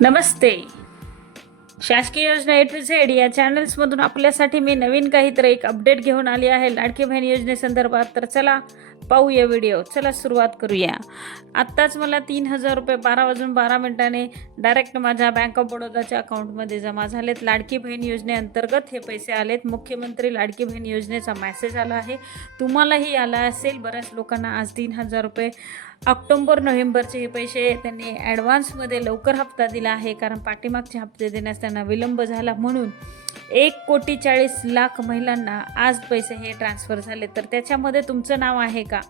नमस्ते. शासकीय योजना ए to Z या चॅनल्समधून आपल्यासाठी मी नवीन काहीतरी एक अपडेट घेऊन आली आहे. लाडकी बहीण योजनेसंदर्भात तर चला पाहूया व्हिडिओ चला सुरुवात करूया. आत्ताच मला तीन हजार रुपये बारा वाजून बारा मिनिटाने डायरेक्ट माझ्या बँक ऑफ बडोदाच्या अकाउंटमध्ये जमा झालेत. लाडकी बहीण योजनेअंतर्गत हे पैसे आलेत. मुख्यमंत्री लाडकी बहीण योजनेचा मेसेज आला आहे. तुम्हालाही आला असेल. बऱ्याच लोकांना आज तीन हजार रुपये. ऑक्टोंबर नोव्हेंबरचे हे पैसे त्यांनी ॲडव्हान्समध्ये लवकर हप्ता दिला आहे. कारण पाठीमागचे हप्ते देण्यास त्यांना विलंब झाला म्हणून एक कोटी चाळीस लाख महिलांना आज पैसे हे ट्रान्सफर झाले. तर त्याच्यामध्ये तुमचं नाव आहे का?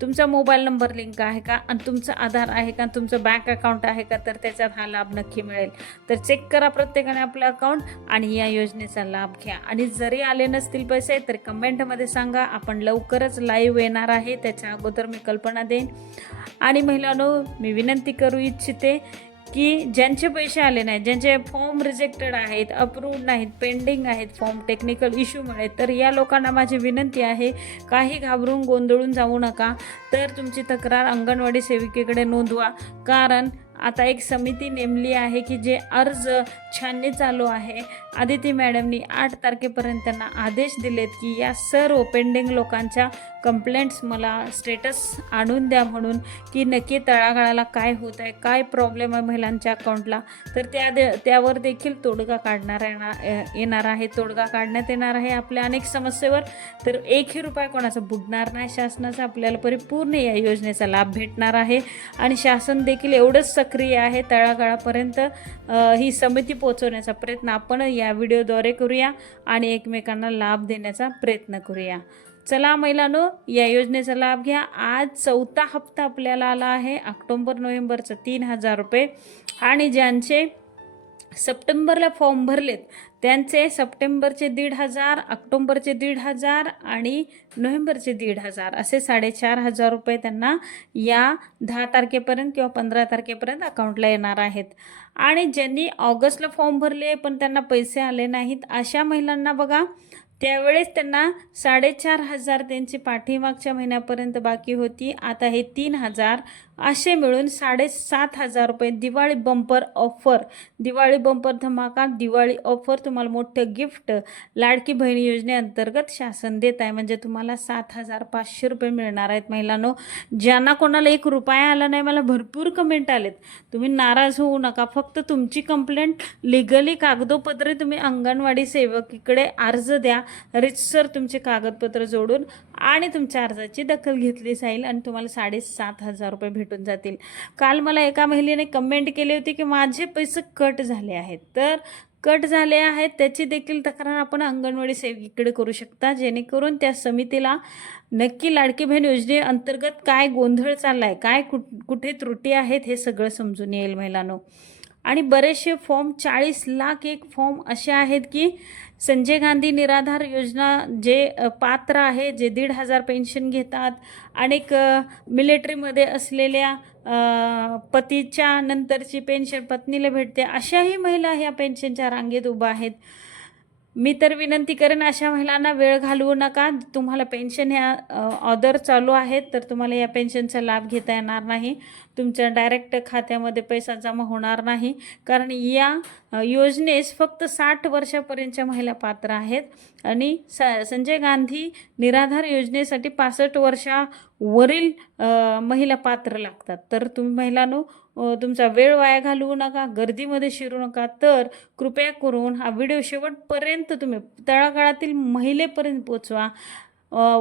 तुमचा मोबाईल नंबर लिंक आहे का? आणि तुमचं आधार आहे का? तुमचं बँक अकाउंट आहे का? तर त्याच्यात हा लाभ नक्की मिळेल. तर चेक करा प्रत्येकाने आपलं अकाउंट आणि या योजनेचा लाभ घ्या. आणि जरी आले नसतील पैसे तर कमेंटमध्ये सांगा. आपण लवकरच लाईव्ह येणार आहे. त्याच्या अगोदर मी कल्पना देईन. आणि महिलांनो मी विनंती करू इच्छिते की ज्यांचे पैसे आले नाहीत ज्यांचे फॉर्म रिजेक्टेड आहेत अप्रूव्ड नाहीत पेंडिंग आहेत फॉर्म टेक्निकल इश्यूमुळे तर या लोकांना माझी विनंती आहे काही घाबरून गोंधळून जाऊ नका. तर तुमची तक्रार अंगणवाडी सेविकेकडे नोंदवा. कारण आता एक समिती नेमली आहे की जे अर्ज छाननी चालू आहे. आदिती मॅडमनी आठ तारखेपर्यंत त्यांना आदेश दिलेत की या सर्व पेंडिंग लोकांच्या कंप्लेंट्स मला स्टेटस आणून द्या म्हणून की नक्की तळागाळाला काय होत आहे काय प्रॉब्लेम आहे महिलांच्या अकाउंटला तर त्या दे त्यावर देखील तोडगा काढणार येणार येणार आहे तोडगा काढण्यात येणार आहे आपल्या अनेक समस्येवर. तर एकही रुपया कोणाचा बुडणार नाही शासनाचा आपल्याला परिपूर्ण या योजनेचा लाभ भेटणार आहे. आणि शासन देखील एवढंच सक्रिय आहे तळागाळापर्यंत ही समिती पोचवण्याचा प्रयत्न आपण या व्हिडिओद्वारे करूया आणि एकमेकांना लाभ देण्याचा प्रयत्न करूया. चला महिलांनो या योजनेचा लाभ घ्या. आज चौथा हप्ता आपल्याला आला आहे ऑक्टोंबर नोव्हेंबरचा तीन हजार रुपये. आणि ज्यांचे सप्टेंबरला फॉर्म भरलेत. त्यांचे सप्टेंबरचे दीड हजार ऑक्टोंबरचे दीड हजार आणि नोव्हेंबरचे दीड हजार. असे साडेचार हजार रुपये त्यांना या दहा तारखेपर्यंत किंवा पंधरा तारखेपर्यंत अकाउंटला येणार आहेत. आणि ज्यांनी ऑगस्टला फॉर्म भरले पण त्यांना पैसे आले नाहीत अशा महिलांना बघा त्यावेळेस त्यांना साडेचार हजार त्यांची पाठीमागच्या महिन्यापर्यंत बाकी होती. आता हे तीन हजार असे मिळून साडेसात हजार रुपये Diwali bumper offer Diwali bumper धमाका दिवाळी ऑफर तुम्हाला मोठं गिफ्ट लाडकी बहीण योजनेअंतर्गत शासन देत आहे. म्हणजे तुम्हाला सात हजार पाचशे रुपये मिळणार आहेत महिलांनो. ज्यांना कोणाला एक रुपया आला नाही मला भरपूर कमेंट आलेत. तुम्ही नाराज होऊ नका. फक्त तुमची कंप्लेंट लिगली कागदोपत्रे तुम्ही अंगणवाडी सेवकीकडे अर्ज द्या. रितसर तुमचे कागदपत्र जोडून आणि तुमच्या अर्जाची दखल घेतली जाईल आणि तुम्हाला साडेसात हजार रुपये भेटून जातील. काल मला एका महिलेने कमेंट केली होती की माझे पैसे कट झाले आहेत. तर कट झाले आहेत त्याची देखील तक्रार आपण अंगणवाडी सेविकेकडे करू शकता जेणेकरून त्या समितीला नक्की लाडकी बहीण योजनेअंतर्गत काय गोंधळ चालला आहे काय कुठ कुठे त्रुटी आहेत हे सगळं समजून येईल महिलांनो. आणि बरेचसे फॉर्म चाळीस लाख एक फॉर्म असे आहेत की संजय गांधी निराधार योजना जे पात्र आहे जे दीड हजार पेन्शन घेतात अनेक मिलिटरीमध्ये असलेल्या पतीच्या नंतरची पेन्शन पत्नीला भेटते अशाही महिला ह्या पेन्शनच्या रांगेत उभा आहेत. मी तर विनंती करेन अशा महिलांना वेळ घालवू नका. तुम्हाला पेन्शन ह्या ऑर्डर चालू आहेत तर तुम्हाला या पेन्शनचा लाभ घेता येणार नाही. तुमच्या डायरेक्ट खात्यामध्ये पैसा जमा होणार नाही. कारण या योजनेस फक्त साठ वर्षापर्यंतच्या महिला पात्र आहेत. आणि स संजय गांधी निराधार योजनेसाठी पासष्ट वर्षा वरील महिला पात्र लागतात. तर तुम्ही महिलांनो तुमचा वेळ वाया घालवू नका गर्दीमध्ये शिरू नका. तर कृपया करून हा व्हिडिओ शेवटपर्यंत तुम्ही तळागाळातील महिलेपर्यंत पोचवा.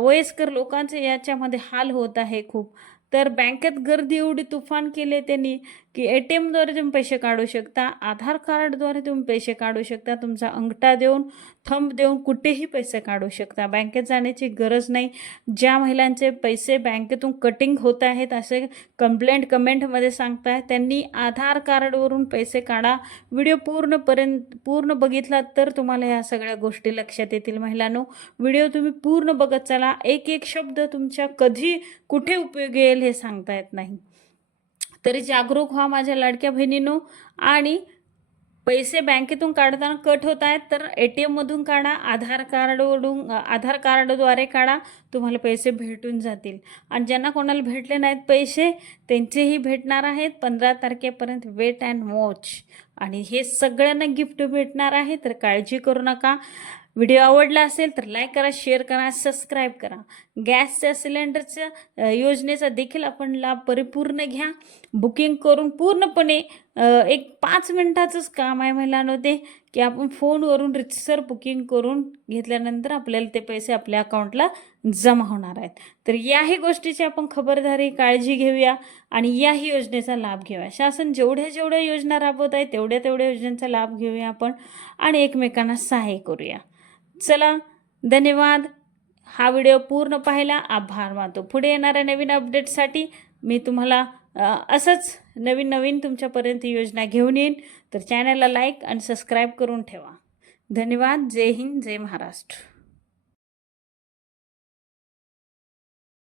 वयस्कर लोकांचे याच्यामध्ये हाल होत आहे खूप. तर बँकेत गर्दी एवढी तुफान केले त्यांनी की ए टी एमद्वारे तुम्ही पैसे काढू शकता आधार कार्डद्वारे तुम्ही पैसे काढू शकता तुमचा अंगठा देऊन थंब देऊन कुठेही पैसे काढू शकता. बँकेत जाण्याची गरज नाही. ज्या महिलांचे पैसे बँकेतून कटिंग होत आहेत असे कंप्लेंट कमेंटमध्ये सांगताय त्यांनी आधार कार्डवरून पैसे काढा. व्हिडिओ पूर्णपर्यंत पूर्ण बघितला तर तुम्हाला ह्या सगळ्या गोष्टी लक्षात येतील महिलांनो. व्हिडिओ तुम्ही पूर्ण बघत चला. एक एक शब्द तुमच्या कधी कुठे उपयोगी येईल हे सांगता येत नाही. तरी जागरूक व्हा माझ्या लाडक्या बहिणीनो. आणि पैसे बँकेतून काढताना कट होत आहेत तर ए टी एममधून काढा आधार कार्डवरून आधार कार्डद्वारे काढा तुम्हाला पैसे भेटून जातील. आणि ज्यांना कोणाला भेटले नाहीत पैसे त्यांचेही भेटणार आहेत. पंधरा तारखेपर्यंत वेट अँड वॉच आणि हे सगळ्यांना गिफ्ट भेटणार आहे तर काळजी करू नका. व्हिडिओ आवडला असेल तर लाईक करा शेअर करा सबस्क्राईब करा. गॅसच्या सिलेंडरच्या योजनेचा देखील आपण लाभ परिपूर्ण घ्या. बुकिंग करून पूर्णपणे एक पाच मिनटाचंच काम आहे महिलांनो ते की आपण फोनवरून रितसर बुकिंग करून घेतल्यानंतर आपल्याला ते पैसे आपल्या अकाउंटला जमा होणार आहेत. तर याही गोष्टीची आपण खबरदारी काळजी घेऊया आणि याही योजनेचा लाभ घेऊया. शासन जेवढ्या जेवढ्या योजना राबवत आहे तेवढ्या तेवढ्या योजनांचा लाभ घेऊया आपण आणि एकमेकांना सहाय्य करूया. चला धन्यवाद. हा व्हिडिओ पूर्ण पाहायला आभार मानतो. पुढे येणाऱ्या नवीन अपडेटसाठी मी तुम्हाला असंच नवीन नवीन तुमच्यापर्यंत योजना घेऊन येईन. तर चॅनलला लाईक आणि सबस्क्राईब करून ठेवा. धन्यवाद. जय हिंद. जय महाराष्ट्र.